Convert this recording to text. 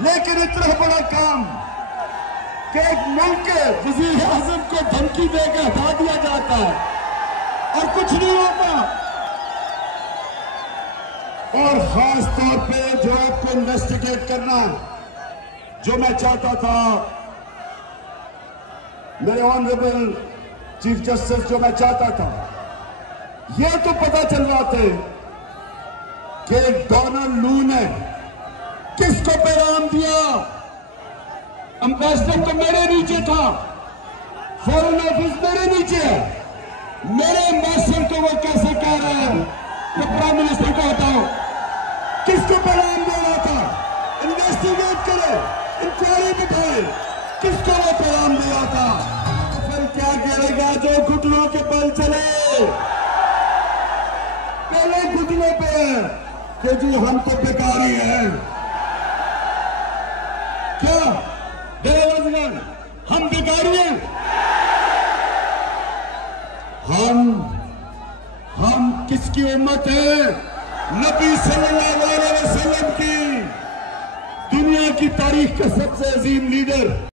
लेकिन इतना बड़ा काम कि एक मुल्क के वजीर आजम को धमकी देकर हटा दिया जाता है और कुछ नहीं होता। और खास तौर पे जो आपको इन्वेस्टिगेट करना, जो मैं चाहता था, मेरे ऑनरेबल चीफ जस्टिस, जो मैं चाहता था, यह तो पता चल रहा था कि डोनाल्ड लू ने किसको पैगाम दिया। एम्बेसडर तो मेरे नीचे था, फॉरेन ऑफिस मेरे नीचे है, मेरे एम्बेसडर को वो कैसे कह रहे हैं कि प्राइम मिनिस्टर को हटाओ? किसको पैगाम दे रहा था? इन्वेस्टिगेट करे, इंक्वायरी बिठाए, किसको वो पैगाम दिया था? तो फिर क्या करेगा जो घुटनों के बल चले? पहले घुटनों पे है कि जी हम तो बेकारी हैं। क्या बेरोजगार हम बेकारी हैं? हम किसकी उम्मत है? नबी सल्लल्लाहु अलैहि वसल्लम की, दुनिया की तारीख का सबसे अजीम लीडर।